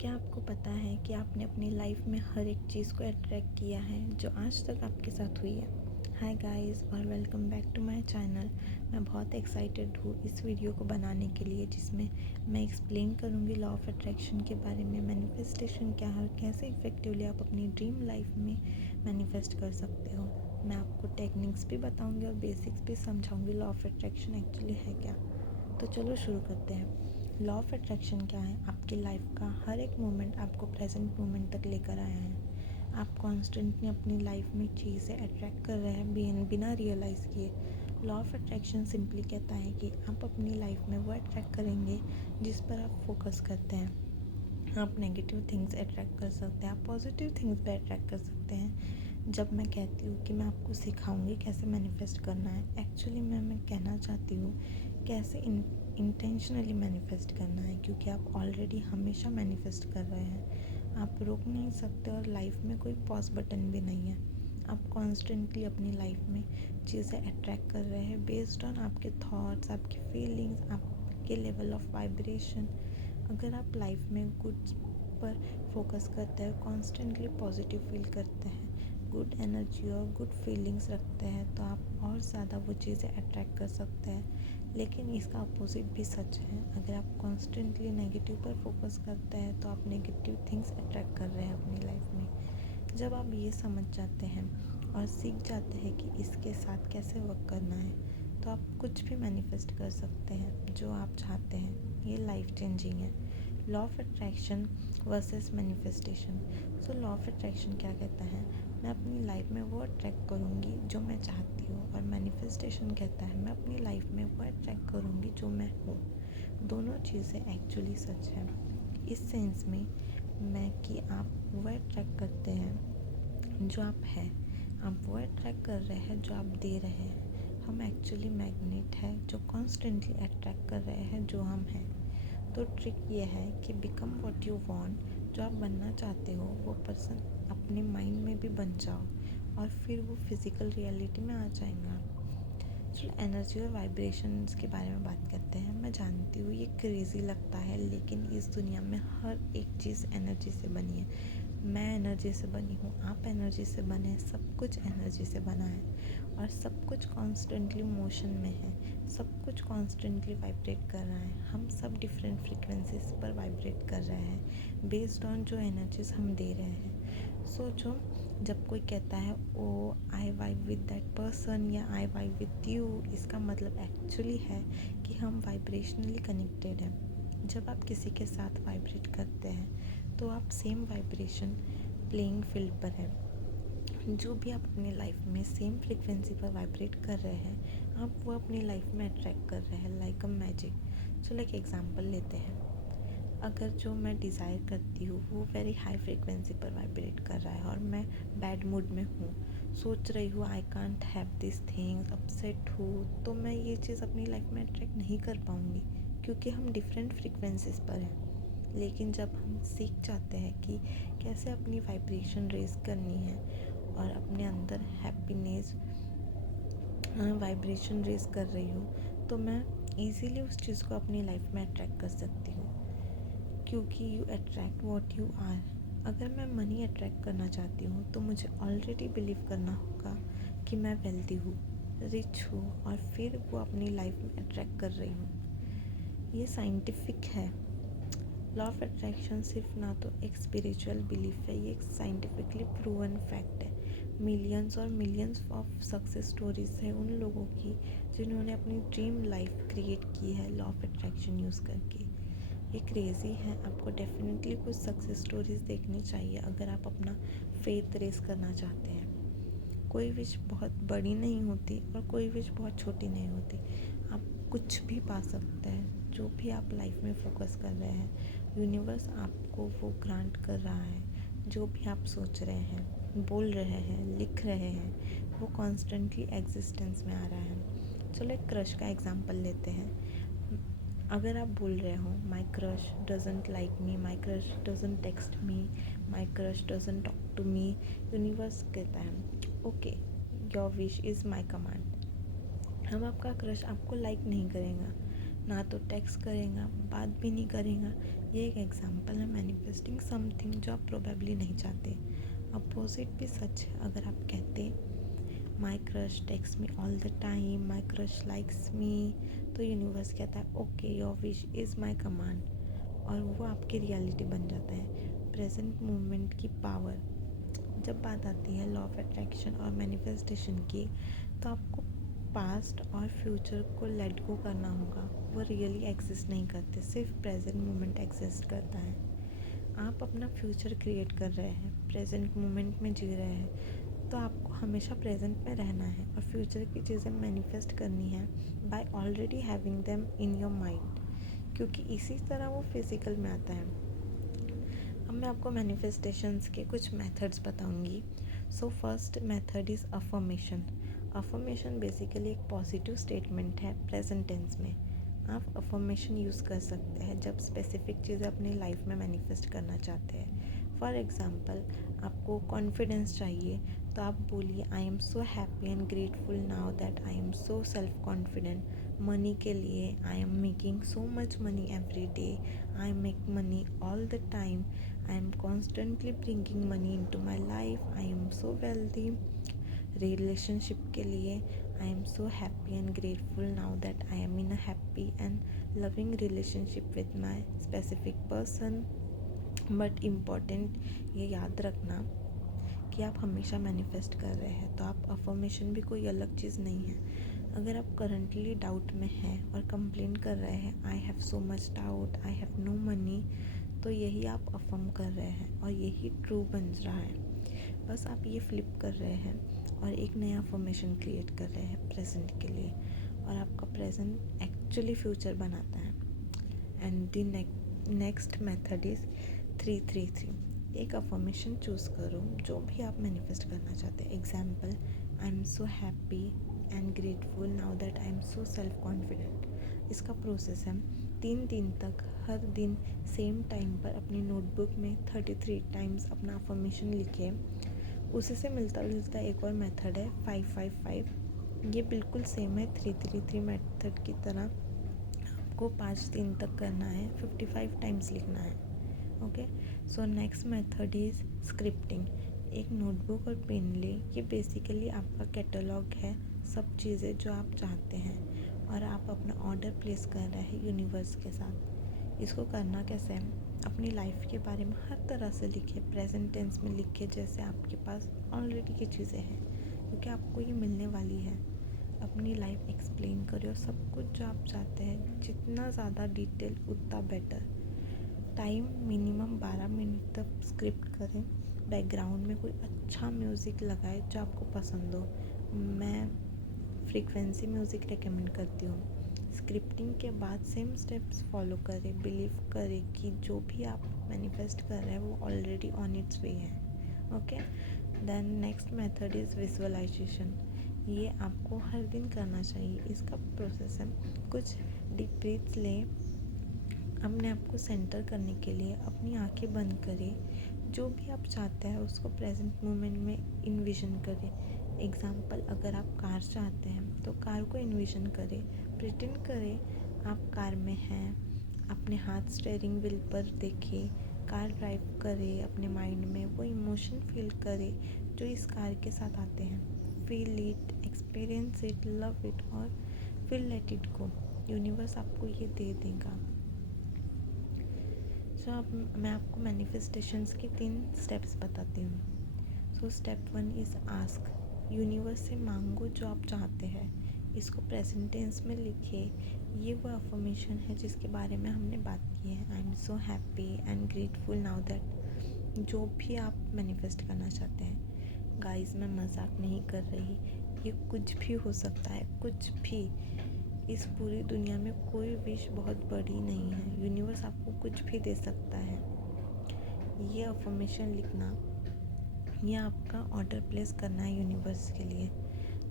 क्या आपको पता है कि आपने अपनी लाइफ में हर एक चीज़ को अट्रैक्ट किया है जो आज तक आपके साथ हुई है। हाय गाइस और welcome back to my channel. मैं बहुत एक्साइटेड हूँ इस वीडियो को बनाने के लिए, जिसमें मैं एक्सप्लेन करूँगी लॉ ऑफ अट्रैक्शन के बारे में, मैनिफेस्टेशन क्या है और कैसे इफ़ेक्टिवली आप अपनी ड्रीम लाइफ में मैनिफेस्ट कर सकते हो। मैं आपको टेक्निक्स भी बताऊँगी और बेसिक्स भी समझाऊँगी लॉ ऑफ अट्रैक्शन एक्चुअली है क्या। तो चलो शुरू करते हैं। लॉ ऑफ अट्रैक्शन क्या है? आपकी लाइफ का हर एक मोमेंट आपको प्रेजेंट मोमेंट तक लेकर आया है। आप कॉन्स्टेंटली अपनी लाइफ में चीज़ें अट्रैक्ट कर रहे हैं बिना रियलाइज़ किए। लॉ ऑफ अट्रैक्शन सिंपली कहता है कि आप अपनी लाइफ में वो अट्रैक्ट करेंगे जिस पर आप फोकस करते हैं। आप नेगेटिव थिंग्स अट्रैक्ट कर सकते हैं, आप पॉजिटिव थिंग्स भी अट्रैक्ट कर सकते हैं। जब मैं कहती हूँ कि मैं आपको सिखाऊंगी कैसे मैनिफेस्ट करना है, एक्चुअली मैं कहना चाहती हूँ कैसे इंटेंशनली मैनिफेस्ट करना है, क्योंकि आप ऑलरेडी हमेशा मैनिफेस्ट कर रहे हैं। आप रुक नहीं सकते और लाइफ में कोई पॉज बटन भी नहीं है। आप कॉन्स्टेंटली अपनी लाइफ में चीज़ें अट्रैक्ट कर रहे हैं बेस्ड ऑन आपके थॉट्स, आपकी फीलिंग्स, आपके लेवल ऑफ वाइब्रेशन। अगर आप लाइफ में गुड पर फोकस करते हैं, कॉन्स्टेंटली पॉजिटिव फील करते हैं, गुड एनर्जी और गुड फीलिंग्स रखते हैं, तो आप और ज़्यादा वो चीज़ें अट्रैक्ट कर सकते हैं। लेकिन इसका अपोजिट भी सच है। अगर आप कॉन्स्टेंटली नेगेटिव पर फोकस करते हैं तो आप नेगेटिव थिंग्स अट्रैक्ट कर रहे हैं अपनी लाइफ में। जब आप ये समझ जाते हैं और सीख जाते हैं कि इसके साथ कैसे वर्क करना है, तो आप कुछ भी मैनिफेस्ट कर सकते हैं जो आप चाहते हैं। ये लाइफ चेंजिंग है। Law of attraction versus manifestation. So law of attraction क्या कहता है? मैं अपनी लाइफ में वो अट्रैक्ट करूँगी जो मैं चाहती हूँ, और मैनिफेस्टेशन कहता है मैं अपनी लाइफ में वो अट्रैक्ट करूँगी जो मैं हूँ। दोनों चीज़ें एक्चुअली सच है इस सेंस में मैं कि आप वो अट्रैक्ट करते हैं जो आप हैं, आप वो अट्रैक्ट कर रहे हैं जो आप दे रहे हैं। हम एक्चुअली मैग्नेट है जो कॉन्स्टेंटली अट्रैक्ट कर रहे हैं जो हम हैं। तो ट्रिक ये है कि बिकम व्हाट यू वांट। जो आप बनना चाहते हो वो पर्सन अपने माइंड में भी बन जाओ, और फिर वो फिज़िकल रियलिटी में आ जाएगा। चलो एनर्जी और वाइब्रेशंस के बारे में बात करते हैं। मैं जानती हूँ ये क्रेज़ी लगता है, लेकिन इस दुनिया में हर एक चीज़ एनर्जी से बनी है। मैं एनर्जी से बनी हूँ, आप एनर्जी से बने हैं, सब कुछ एनर्जी से बना है, और सब कुछ कॉन्स्टेंटली मोशन में है। सब कुछ कॉन्स्टेंटली वाइब्रेट कर रहा है। हम सब डिफरेंट फ्रिक्वेंसीज पर वाइब्रेट कर रहे हैं बेस्ड ऑन जो एनर्जीज हम दे रहे हैं। सोचो, जब कोई कहता है ओ आई वाइब विद दैट पर्सन या आई वाइब विद यू, इसका मतलब एक्चुअली है कि हम वाइब्रेशनली कनेक्टेड हैं। जब आप किसी के साथ वाइब्रेट करते हैं तो आप सेम वाइब्रेशन प्लेइंग फील्ड पर हैं। जो भी आप अपनी लाइफ में सेम फ्रिक्वेंसी पर वाइब्रेट कर रहे हैं, आप वो अपनी लाइफ में अट्रैक्ट कर रहे हैं लाइक अ मैजिक। चलो एक एग्जांपल लेते हैं। अगर जो मैं डिज़ायर करती हूँ वो वेरी हाई फ्रिक्वेंसी पर वाइब्रेट कर रहा है और मैं बैड मूड में हूँ, सोच रही हूँ I can't have this thing, upset हूँ, तो मैं ये चीज़ अपनी लाइफ में अट्रैक्ट नहीं कर पाऊँगी, क्योंकि हम डिफरेंट फ्रिक्वेंसीज पर हैं। लेकिन जब हम सीख जाते हैं कि कैसे अपनी वाइब्रेशन रेज करनी है और अपने अंदर हैप्पीनेस वाइब्रेशन रेज कर रही हूँ, तो मैं ईज़िली उस चीज़ को अपनी लाइफ में अट्रैक्ट कर सकती हूँ, क्योंकि you attract what you are. अगर मैं मनी अट्रैक्ट करना चाहती हूँ तो मुझे ऑलरेडी बिलीव करना होगा कि मैं वेल्दी हूँ, रिच हूँ, और फिर वो अपनी लाइफ में अट्रैक्ट कर रही हूँ। ये साइंटिफिक है। लॉ ऑफ अट्रैक्शन सिर्फ ना तो एक स्पिरिचुअल बिलीफ है, ये एक साइंटिफिकली प्रूवन फैक्ट है। मिलियंस और मिलियंस ऑफ सक्सेस स्टोरीज है उन लोगों की जिन्होंने अपनी ड्रीम लाइफ क्रिएट की है लॉ ऑफ अट्रैक्शन यूज़ करके। ये क्रेज़ी है। आपको डेफिनेटली कुछ सक्सेस स्टोरीज देखनी चाहिए अगर आप अपना फेथ रेस करना चाहते हैं। कोई विश बहुत बड़ी नहीं होती और कोई विश बहुत छोटी नहीं होती। आप कुछ भी पा सकते हैं, जो भी आप लाइफ में फोकस कर रहे हैं यूनिवर्स आपको वो ग्रांट कर रहा है। जो भी आप सोच रहे हैं, बोल रहे हैं, लिख रहे हैं, वो कॉन्स्टेंटली एग्जिस्टेंस में आ रहा है। चलो एक क्रश का एग्जांपल लेते हैं। अगर आप बोल रहे हो my crush doesn't like me, my crush doesn't text me, my crush doesn't talk to me, universe कहता है okay, your wish is my command. हम आपका क्रश आपको लाइक नहीं करेगा, ना तो टेक्स्ट करेगा, बात भी नहीं करेगा, ये एक एग्जांपल है मैनिफेस्टिंग समथिंग जो आप प्रोबेबली नहीं चाहते। अपोजिट भी सच है। अगर आप कहते my crush texts me all the time, my crush likes me, तो यूनिवर्स कहता है okay your wish is my command, और वो आपकी रियलिटी बन जाता है। प्रेजेंट मोमेंट की पावर। जब बात आती है लॉ ऑफ अट्रैक्शन और मैनिफेस्टेशन की, तो आपको पास्ट और फ्यूचर को लेट गो करना होगा। वो रियली एग्जिस्ट नहीं करते, सिर्फ प्रेजेंट मोमेंट एग्जिस्ट करता है। आप अपना फ्यूचर क्रिएट कर रहे हैं, प्रेजेंट मोमेंट में जी रहे हैं, तो आपको हमेशा प्रेजेंट में रहना है और फ्यूचर की चीज़ें मैनिफेस्ट करनी है by already having them in your mind, क्योंकि इसी तरह वो फिज़िकल में आता है। अब मैं आपको मैनिफेस्टेशंस के कुछ मेथड्स बताऊंगी। So first method is affirmation. Affirmation basically एक पॉजिटिव स्टेटमेंट है प्रेजेंट टेंस में। आप अफर्मेशन यूज़ कर सकते हैं जब स्पेसिफिक चीज़ें अपनी लाइफ में मैनिफेस्ट करना चाहते हैं। फॉर एग्ज़ाम्पल, आपको कॉन्फिडेंस चाहिए, तो आप बोलिए I am so happy and grateful now that I am so self confident. Money के लिए I am making so much money every day, I make money all the time, I am constantly bringing money into my life, I am so wealthy. Relationship के लिए I am so happy and grateful now that I am in a happy and loving relationship with my specific person. But important ये याद रखना कि आप हमेशा manifest कर रहे हैं, तो आप अफर्मेशन भी कोई अलग चीज़ नहीं है। अगर आप करंटली डाउट में हैं और कंप्लेन कर रहे हैं I have so much doubt, I have no money, तो यही आप अफर्म कर रहे हैं और यही ट्रू बन रहा है। बस आप ये फ्लिप कर रहे हैं और एक नया अफर्मेशन क्रिएट कर रहे हैं प्रेजेंट के लिए, और आपका प्रेजेंट एक्चुअली फ्यूचर बनाता है। And the next method is 333। एक अफर्मेशन चूज़ करो जो भी आप मैनिफेस्ट करना चाहते हैं। Example, I am so happy and grateful now that I am so self confident. इसका प्रोसेस है 3 दिन तक हर दिन सेम टाइम पर अपनी नोटबुक में 33 टाइम्स अपना अफर्मेशन लिखे। उसी से मिलता जुलता एक और मेथड है 555। ये बिल्कुल सेम है 333 मेथड की तरह। आपको 5 दिन तक करना है, 55 टाइम्स लिखना है। Okay, so next method is scripting. एक नोटबुक और पेन ले। ये बेसिकली आपका कैटलॉग है, सब चीज़ें जो आप चाहते हैं, और आप अपना ऑर्डर प्लेस कर रहे हैं यूनिवर्स के साथ। इसको करना कैसे है, अपनी लाइफ के बारे में हर तरह से लिखिए, प्रेजेंट टेंस में लिखिए जैसे आपके पास ऑलरेडी ये चीज़ें हैं, क्योंकि आपको ये मिलने वाली है। अपनी लाइफ एक्सप्लेन करें और सब कुछ जो आप चाहते हैं, जितना ज़्यादा डिटेल उतना बेटर। टाइम मिनिमम 12 मिनट तक स्क्रिप्ट करें। बैकग्राउंड में कोई अच्छा म्यूज़िक लगाए जो आपको पसंद हो। मैं फ्रीक्वेंसी म्यूज़िक रेकमेंड करती हूँ। स्क्रिप्टिंग के बाद सेम स्टेप्स फॉलो करें। बिलीव करें कि जो भी आप मैनिफेस्ट कर रहे हैं वो ऑलरेडी ऑन इट्स वे है। Okay, then next method is visualisation. ये आपको हर दिन करना चाहिए। इसका प्रोसेस है, कुछ डीप ब्रीथ्स लें, अपने आप को सेंटर करने के लिए अपनी आंखें बंद करें। जो भी आप चाहते हैं उसको प्रेजेंट मोमेंट में इन्विजन करें। एग्जाम्पल, अगर आप कार चाहते हैं तो कार को इन्विजन करें। प्रिटेंड करें आप कार में हैं, अपने हाथ स्टीयरिंग व्हील पर देखें, कार ड्राइव करें, अपने माइंड में वो इमोशन फील करें जो इस कार के साथ आते हैं। Feel it, experience it, love it, और फिर लेट इट गो। यूनिवर्स आपको ये दे देगा। सो अब मैं आपको मैनिफेस्टेशंस के 3 स्टेप्स बताती हूँ। So step 1 is ask. Universe से मांगो जो आप चाहते हैं। इसको प्रेजेंट टेंस में लिखिए। ये वो अफर्मेशन है जिसके बारे में हमने बात की है। I am so happy and grateful now that. जो भी आप मैनिफेस्ट करना चाहते हैं, गाइस मैं मजाक नहीं कर रही, ये कुछ भी हो सकता है, कुछ भी। इस पूरी दुनिया में कोई विश बहुत बड़ी नहीं है। यूनिवर्स आपको कुछ भी दे सकता है। ये अफर्मेशन लिखना, ये आपका ऑर्डर प्लेस करना है यूनिवर्स के लिए।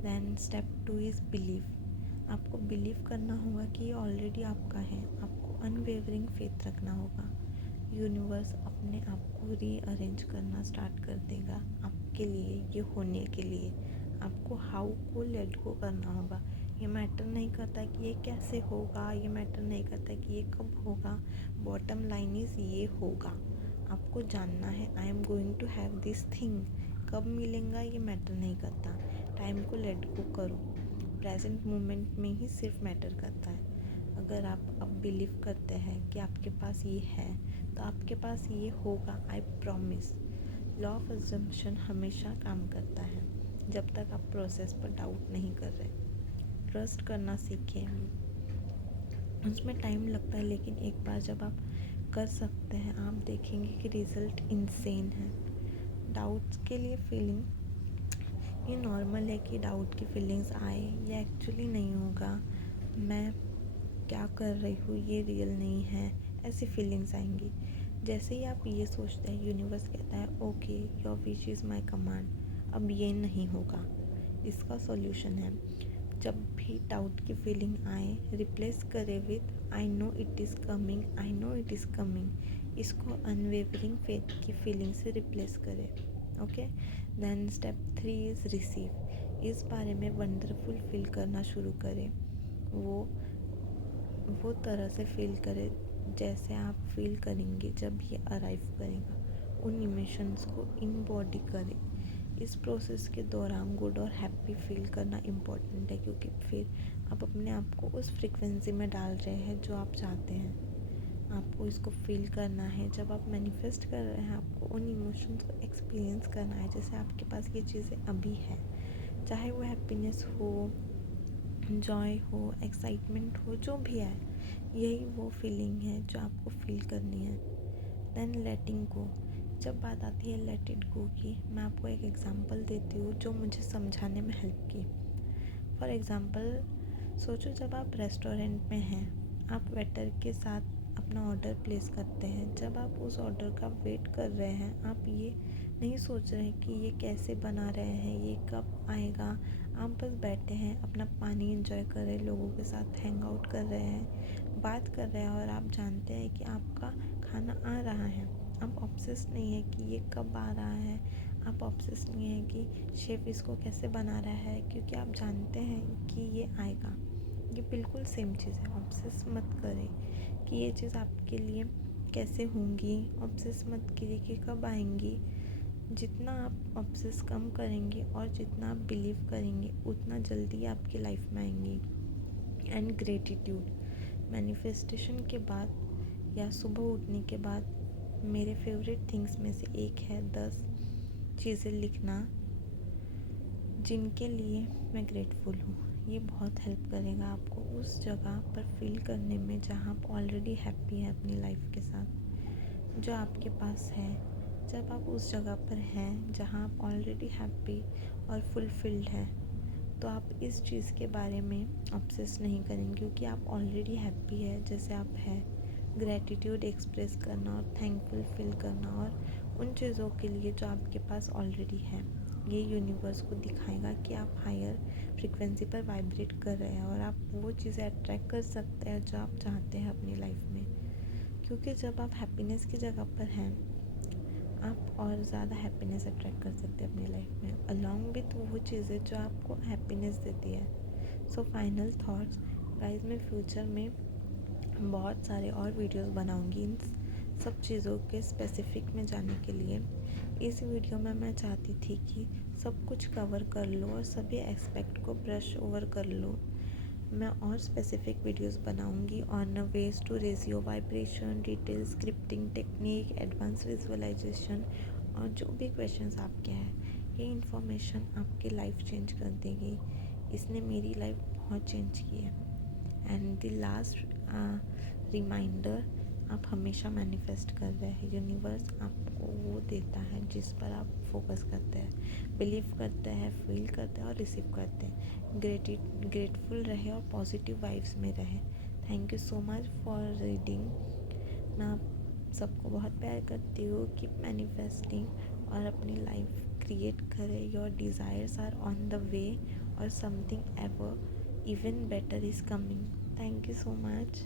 Then step 2 is believe. आपको बिलीव करना होगा कि ये ऑलरेडी आपका है। आपको अनवेवरिंग फेथ रखना होगा। यूनिवर्स अपने आप को रीअरेंज करना स्टार्ट कर देगा आपके लिए, ये होने के लिए। आपको हाउ को लेट गो करना होगा। ये मैटर नहीं करता कि ये कैसे होगा, ये मैटर नहीं करता कि ये कब होगा। बॉटम लाइन इज़ ये होगा। आपको जानना है I am going to have this thing. कब मिलेगा ये मैटर नहीं करता। टाइम को लेट गो करो। प्रेजेंट मोमेंट में ही सिर्फ मैटर करता है। अगर आप अब बिलीव करते हैं कि आपके पास ये है तो आपके पास ये होगा, I promise. Law of assumption हमेशा काम करता है जब तक आप प्रोसेस पर डाउट नहीं कर रहे। ट्रस्ट करना सीखें। उसमें टाइम लगता है, लेकिन एक बार जब आप कर सकते हैं आप देखेंगे कि रिज़ल्ट इंसेन है। डाउट्स के लिए फीलिंग, ये नॉर्मल है कि डाउट की फीलिंग्स आए। ये एक्चुअली नहीं होगा, मैं क्या कर रही हूँ ये रियल नहीं है, ऐसी फीलिंग्स आएंगी। जैसे ही आप ये सोचते हैं यूनिवर्स कहता है okay your wish is my command, अब ये नहीं होगा। इसका सॉल्यूशन है, जब भी डाउट की फीलिंग आए रिप्लेस करें with I know it is coming, I know it is coming. इसको अनवेवरिंग फेथ की फीलिंग से रिप्लेस करें। Okay, then step 3 is receive. इस बारे में वंडरफुल फील करना शुरू करें। वो तरह से फील करें जैसे आप फील करेंगे जब ये अराइव करेगा। उन इमोशंस को इनबॉडी करें। इस प्रोसेस के दौरान गुड और हैप्पी फील करना इम्पॉर्टेंट है, क्योंकि फिर आप अपने आप को उस फ्रीक्वेंसी में डाल रहे हैं जो आप चाहते हैं। आपको इसको फील करना है। जब आप मैनिफेस्ट कर रहे हैं आपको उन इमोशंस को एक्सपीरियंस करना है जैसे आपके पास ये चीज़ें अभी है, चाहे वो हैप्पीनेस हो, जॉय हो, एक्साइटमेंट हो, जो भी है, यही वो फीलिंग है जो आपको फील करनी है। देन लेटिंग गो। जब बात आती है लेट इट गो की, मैं आपको एक एग्जांपल देती हूँ जो मुझे समझाने में हेल्प की। फॉर एग्जांपल सोचो, जब आप रेस्टोरेंट में हैं, आप वेटर के साथ अपना ऑर्डर प्लेस करते हैं। जब आप उस ऑर्डर का वेट कर रहे हैं, आप ये नहीं सोच रहे हैं कि ये कैसे बना रहे हैं, ये कब आएगा। आप बस बैठे हैं, अपना पानी एंजॉय कर रहे हैं, लोगों के साथ हैंग आउट कर रहे हैं, बात कर रहे हैं, और आप जानते हैं कि आपका खाना आ रहा है। आप ऑब्सेस नहीं है कि ये कब आ रहा है, आप ऑब्सेस नहीं है कि शेफ़ इसको कैसे बना रहा है, क्योंकि आप जानते हैं कि ये आएगा। ये बिल्कुल सेम चीज़ है। ऑब्सेस मत करें कि ये चीज़ आपके लिए कैसे होंगी, ऑब्सेस मत कीजिए कि कब आएंगी। जितना आप ऑब्सेस कम करेंगे और जितना आप बिलीव करेंगे उतना जल्दी आपकी लाइफ में आएंगी। एंड ग्रेटिट्यूड, मैनिफेस्टेशन के बाद या सुबह उठने के बाद मेरे फेवरेट थिंग्स में से एक है 10 चीज़ें लिखना जिनके लिए मैं ग्रेटफुल हूँ। ये बहुत हेल्प करेगा आपको उस जगह पर फील करने में जहाँ आप ऑलरेडी हैप्पी हैं अपनी लाइफ के साथ, जो आपके पास है। जब आप उस जगह पर हैं जहाँ आप ऑलरेडी हैप्पी और फुलफिल्ड हैं, तो आप इस चीज़ के बारे में ऑब्सेस नहीं करेंगे, क्योंकि आप ऑलरेडी हैप्पी है जैसे आप हैं। ग्रैटिट्यूड एक्सप्रेस करना और थैंकफुल फील करना और उन चीज़ों के लिए जो आपके पास ऑलरेडी है, ये यूनिवर्स को दिखाएगा कि आप हायर फ्रीक्वेंसी पर वाइब्रेट कर रहे हैं और आप वो चीज़ें अट्रैक्ट कर सकते हैं जो आप चाहते हैं अपनी लाइफ में। क्योंकि जब आप हैप्पीनेस की जगह पर हैं, आप और ज़्यादा हैप्पीनेस अट्रैक्ट कर सकते हैं अपनी लाइफ में, अलॉन्ग विथ वो चीज़ें जो आपको हैप्पीनेस देती है। सो फाइनल थॉट्स गाइस, मैं फ्यूचर में बहुत सारे और वीडियोस बनाऊंगी इन सब चीज़ों के स्पेसिफिक में जाने के लिए। इस वीडियो में मैं चाहती थी कि सब कुछ कवर कर लो और सभी एस्पेक्ट को ब्रश ओवर कर लो। मैं और स्पेसिफिक वीडियोस बनाऊंगी on ways to raise your vibration, detail scripting technique, advance visualisation, और जो भी क्वेश्चंस आपके हैं, ये इन्फॉर्मेशन आपकी लाइफ चेंज कर देगी। इसने मेरी लाइफ बहुत चेंज की है। एंड द लास्ट रिमाइंडर, आप हमेशा मैनिफेस्ट कर रहे हैं। यूनिवर्स आपको वो देता है जिस पर आप फोकस करते हैं, बिलीव करते हैं, फील करते हैं और रिसीव करते हैं। ग्रेटफुल रहे और पॉजिटिव वाइब्स में रहे। Thank you so much for reading. मैं आप सबको बहुत प्यार करती हूँ। कीप मैनिफेस्टिंग और अपनी लाइफ क्रिएट करें। Your desires are on the way और something ever even better is coming. Thank you so much.